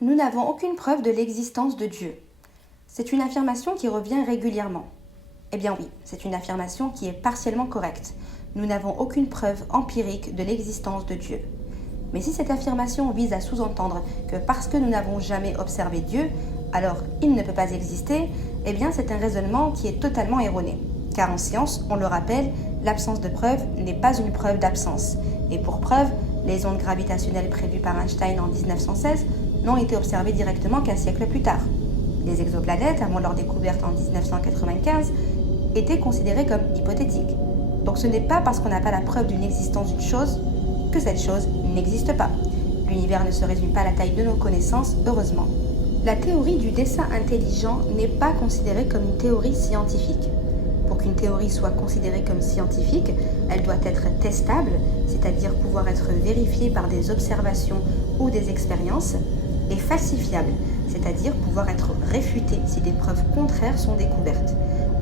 Nous n'avons aucune preuve de l'existence de Dieu. C'est une affirmation qui revient régulièrement. Eh bien oui, c'est une affirmation qui est partiellement correcte. Nous n'avons aucune preuve empirique de l'existence de Dieu. Mais si cette affirmation vise à sous-entendre que parce que nous n'avons jamais observé Dieu, alors il ne peut pas exister, eh bien c'est un raisonnement qui est totalement erroné. Car en science, on le rappelle, l'absence de preuve n'est pas une preuve d'absence. Et pour preuve, les ondes gravitationnelles prévues par Einstein en 1916 n'ont été observées directement qu'un siècle plus tard. Les exoplanètes, avant leur découverte en 1995, étaient considérées comme hypothétiques. Donc ce n'est pas parce qu'on n'a pas la preuve d'une existence d'une chose que cette chose n'existe pas. L'univers ne se résume pas à la taille de nos connaissances, heureusement. La théorie du dessin intelligent n'est pas considérée comme une théorie scientifique. Pour qu'une théorie soit considérée comme scientifique, elle doit être testable, c'est-à-dire pouvoir être vérifiée par des observations ou des expériences, et falsifiable, c'est-à-dire pouvoir être réfutée si des preuves contraires sont découvertes.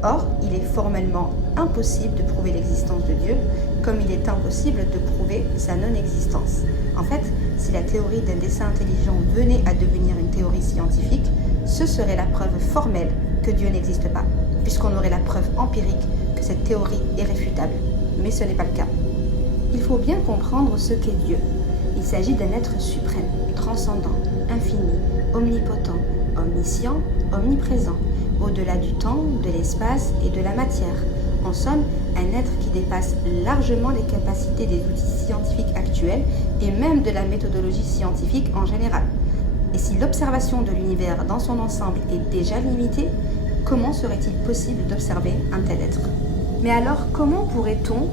Or, il est formellement impossible de prouver l'existence de Dieu, comme il est impossible de prouver sa non-existence. En fait, si la théorie d'un dessin intelligent venait à devenir une théorie scientifique, ce serait la preuve formelle que Dieu n'existe pas, puisqu'on aurait la preuve empirique que cette théorie est réfutable. Mais ce n'est pas le cas. Il faut bien comprendre ce qu'est Dieu. Il s'agit d'un être suprême, transcendant, infini, omnipotent, omniscient, omniprésent, au-delà du temps, de l'espace et de la matière. En somme, un être qui dépasse largement les capacités des outils scientifiques actuels et même de la méthodologie scientifique en général. Et si l'observation de l'univers dans son ensemble est déjà limitée, comment serait-il possible d'observer un tel être ? Mais alors, comment pourrait-on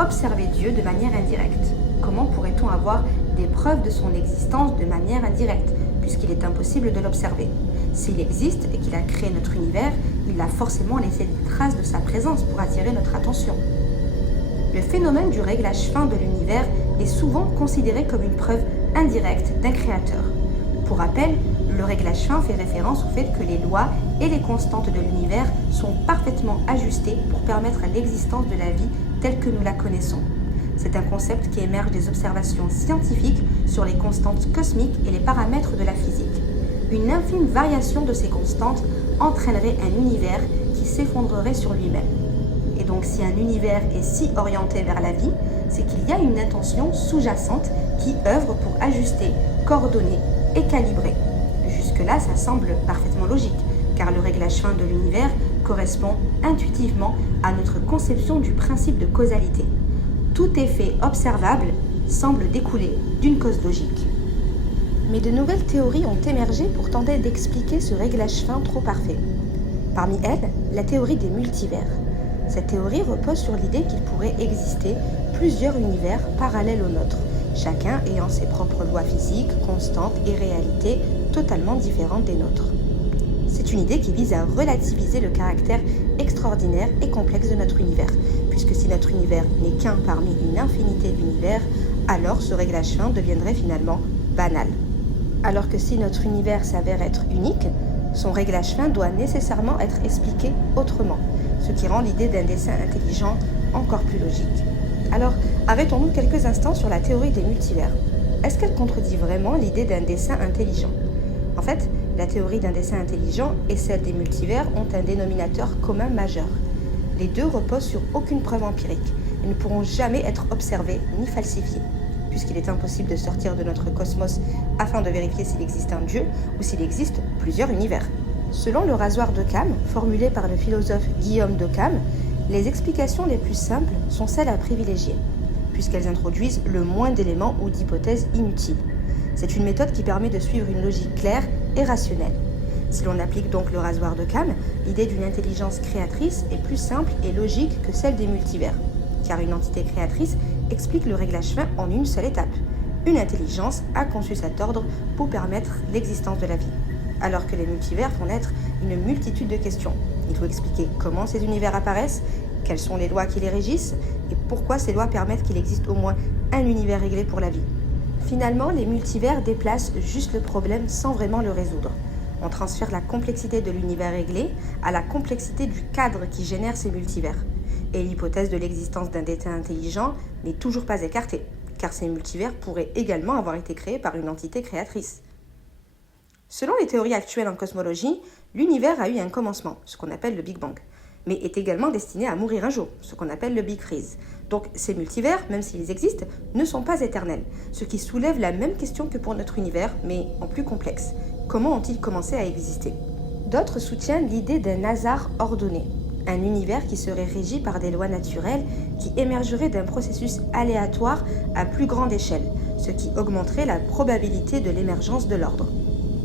observer Dieu de manière indirecte ? Comment pourrait-on avoir des preuves de son existence de manière indirecte, puisqu'il est impossible de l'observer ? S'il existe et qu'il a créé notre univers, il a forcément laissé des traces de sa présence pour attirer notre attention. Le phénomène du réglage fin de l'univers est souvent considéré comme une preuve indirecte d'un créateur. Pour rappel, le réglage fin fait référence au fait que les lois et les constantes de l'univers sont parfaitement ajustées pour permettre l'existence de la vie telle que nous la connaissons. C'est un concept qui émerge des observations scientifiques sur les constantes cosmiques et les paramètres de la physique. Une infime variation de ces constantes entraînerait un univers qui s'effondrerait sur lui-même. Et donc si un univers est si orienté vers la vie, c'est qu'il y a une intention sous-jacente qui œuvre pour ajuster, coordonner et calibrer. Jusque-là, ça semble parfaitement logique, car le réglage fin de l'univers correspond intuitivement à notre conception du principe de causalité. Tout effet observable semble découler d'une cause logique. Mais de nouvelles théories ont émergé pour tenter d'expliquer ce réglage fin trop parfait. Parmi elles, la théorie des multivers. Cette théorie repose sur l'idée qu'il pourrait exister plusieurs univers parallèles au nôtre, chacun ayant ses propres lois physiques, constantes et réalités totalement différentes des nôtres. C'est une idée qui vise à relativiser le caractère extraordinaire et complexe de notre univers, puisque si notre univers n'est qu'un parmi une infinité d'univers, alors ce réglage fin deviendrait finalement banal. Alors que si notre univers s'avère être unique, son réglage fin doit nécessairement être expliqué autrement, ce qui rend l'idée d'un dessin intelligent encore plus logique. Alors, arrêtons-nous quelques instants sur la théorie des multivers. Est-ce qu'elle contredit vraiment l'idée d'un dessin intelligent ? En fait, la théorie d'un dessin intelligent et celle des multivers ont un dénominateur commun majeur. Les deux reposent sur aucune preuve empirique et ne pourront jamais être observés ni falsifiés, puisqu'il est impossible de sortir de notre cosmos afin de vérifier s'il existe un Dieu ou s'il existe plusieurs univers. Selon le rasoir d'Occam, formulé par le philosophe Guillaume d'Occam, les explications les plus simples sont celles à privilégier, puisqu'elles introduisent le moins d'éléments ou d'hypothèses inutiles. C'est une méthode qui permet de suivre une logique claire et rationnelle. Si l'on applique donc le rasoir d'Occam, l'idée d'une intelligence créatrice est plus simple et logique que celle des multivers, car une entité créatrice explique le réglage fin en une seule étape. Une intelligence a conçu cet ordre pour permettre l'existence de la vie, alors que les multivers font naître une multitude de questions. Il faut expliquer comment ces univers apparaissent, quelles sont les lois qui les régissent, et pourquoi ces lois permettent qu'il existe au moins un univers réglé pour la vie. Finalement, les multivers déplacent juste le problème sans vraiment le résoudre. On transfère la complexité de l'univers réglé à la complexité du cadre qui génère ces multivers. Et l'hypothèse de l'existence d'un destin intelligent n'est toujours pas écartée, car ces multivers pourraient également avoir été créés par une entité créatrice. Selon les théories actuelles en cosmologie, l'univers a eu un commencement, ce qu'on appelle le Big Bang, mais est également destiné à mourir un jour, ce qu'on appelle le Big Freeze. Donc ces multivers, même s'ils existent, ne sont pas éternels, ce qui soulève la même question que pour notre univers, mais en plus complexe. Comment ont-ils commencé à exister? D'autres soutiennent l'idée d'un hasard ordonné, un univers qui serait régi par des lois naturelles qui émergeraient d'un processus aléatoire à plus grande échelle, ce qui augmenterait la probabilité de l'émergence de l'ordre.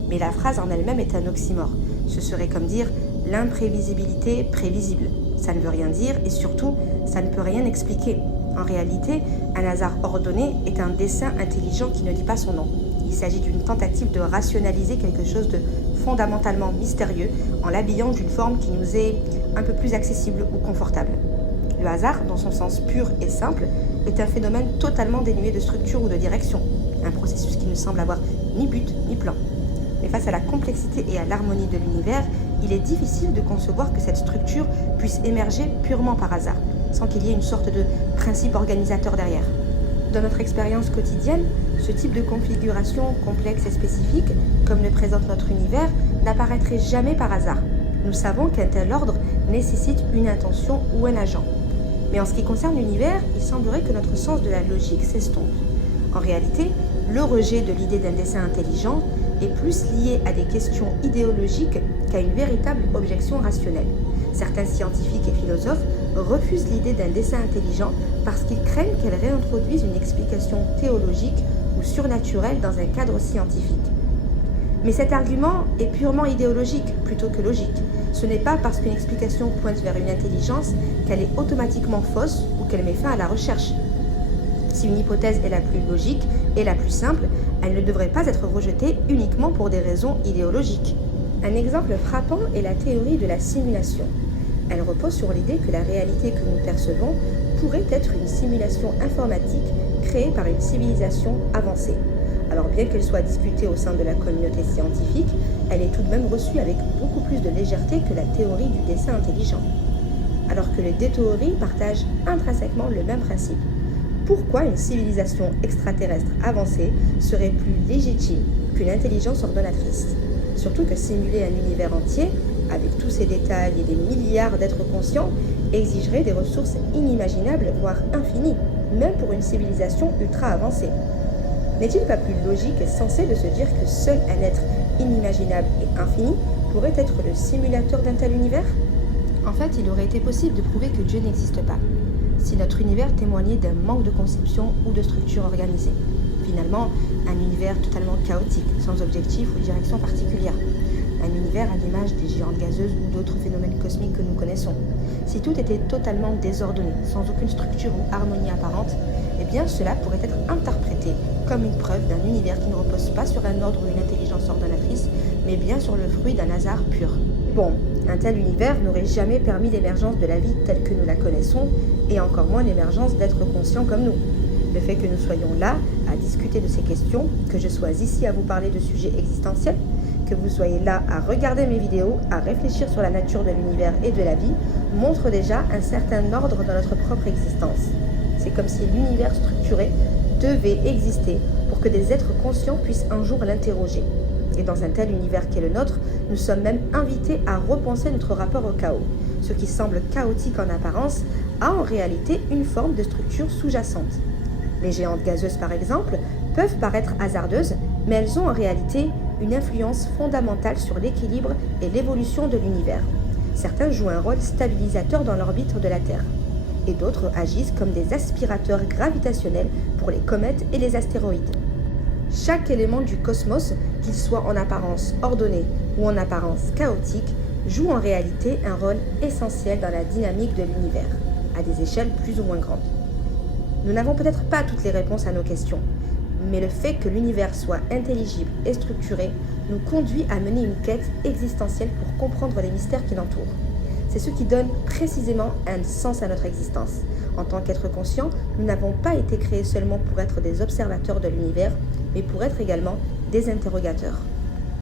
Mais la phrase en elle-même est un oxymore. Ce serait comme dire l'imprévisibilité prévisible. Ça ne veut rien dire et surtout, ça ne peut rien expliquer. En réalité, un hasard ordonné est un dessein intelligent qui ne dit pas son nom. Il s'agit d'une tentative de rationaliser quelque chose de fondamentalement mystérieux en l'habillant d'une forme qui nous est un peu plus accessible ou confortable. Le hasard, dans son sens pur et simple, est un phénomène totalement dénué de structure ou de direction, un processus qui ne semble avoir ni but ni plan. Mais face à la complexité et à l'harmonie de l'univers, il est difficile de concevoir que cette structure puisse émerger purement par hasard, sans qu'il y ait une sorte de principe organisateur derrière. Dans notre expérience quotidienne, ce type de configuration complexe et spécifique, comme le présente notre univers, n'apparaîtrait jamais par hasard. Nous savons qu'un tel ordre nécessite une intention ou un agent. Mais en ce qui concerne l'univers, il semblerait que notre sens de la logique s'estompe. En réalité, le rejet de l'idée d'un dessein intelligent est plus lié à des questions idéologiques qu'à une véritable objection rationnelle. Certains scientifiques et philosophes refusent l'idée d'un dessein intelligent parce qu'ils craignent qu'elle réintroduise une explication théologique ou surnaturelle dans un cadre scientifique. Mais cet argument est purement idéologique plutôt que logique. Ce n'est pas parce qu'une explication pointe vers une intelligence qu'elle est automatiquement fausse ou qu'elle met fin à la recherche. Si une hypothèse est la plus logique et la plus simple, elle ne devrait pas être rejetée uniquement pour des raisons idéologiques. Un exemple frappant est la théorie de la simulation. Elle repose sur l'idée que la réalité que nous percevons pourrait être une simulation informatique créée par une civilisation avancée. Alors bien qu'elle soit discutée au sein de la communauté scientifique, elle est tout de même reçue avec beaucoup plus de légèreté que la théorie du dessein intelligent. Alors que les deux théories partagent intrinsèquement le même principe. Pourquoi une civilisation extraterrestre avancée serait plus légitime qu'une intelligence ordonnatrice? Surtout que simuler un univers entier, avec tous ses détails et des milliards d'êtres conscients, exigerait des ressources inimaginables, voire infinies, même pour une civilisation ultra avancée. N'est-il pas plus logique et sensé de se dire que seul un être inimaginable et infini pourrait être le simulateur d'un tel univers? En fait, il aurait été possible de prouver que Dieu n'existe pas, si notre univers témoignait d'un manque de conception ou de structure organisée. Finalement, un univers totalement chaotique, sans objectif ou direction particulière. Un univers à l'image des géantes gazeuses ou d'autres phénomènes cosmiques que nous connaissons. Si tout était totalement désordonné, sans aucune structure ou harmonie apparente, eh bien cela pourrait être interprété comme une preuve d'un univers qui ne repose pas sur un ordre ou une intelligence ordonnatrice, mais bien sur le fruit d'un hasard pur. Bon, un tel univers n'aurait jamais permis l'émergence de la vie telle que nous la connaissons, et encore moins l'émergence d'êtres conscients comme nous. Le fait que nous soyons là à discuter de ces questions, que je sois ici à vous parler de sujets existentiels, que vous soyez là à regarder mes vidéos, à réfléchir sur la nature de l'univers et de la vie, montre déjà un certain ordre dans notre propre existence. C'est comme si l'univers structuré devait exister pour que des êtres conscients puissent un jour l'interroger. Et dans un tel univers qu'est le nôtre, nous sommes même invités à repenser notre rapport au chaos. Ce qui semble chaotique en apparence a en réalité une forme de structure sous-jacente. Les géantes gazeuses, par exemple, peuvent paraître hasardeuses, mais elles ont en réalité une influence fondamentale sur l'équilibre et l'évolution de l'univers. Certains jouent un rôle stabilisateur dans l'orbite de la Terre, et d'autres agissent comme des aspirateurs gravitationnels pour les comètes et les astéroïdes. Chaque élément du cosmos, qu'il soit en apparence ordonné ou en apparence chaotique, joue en réalité un rôle essentiel dans la dynamique de l'univers, à des échelles plus ou moins grandes. Nous n'avons peut-être pas toutes les réponses à nos questions, mais le fait que l'univers soit intelligible et structuré nous conduit à mener une quête existentielle pour comprendre les mystères qui l'entourent. C'est ce qui donne précisément un sens à notre existence. En tant qu'être conscient, nous n'avons pas été créés seulement pour être des observateurs de l'univers, mais pour être également des interrogateurs.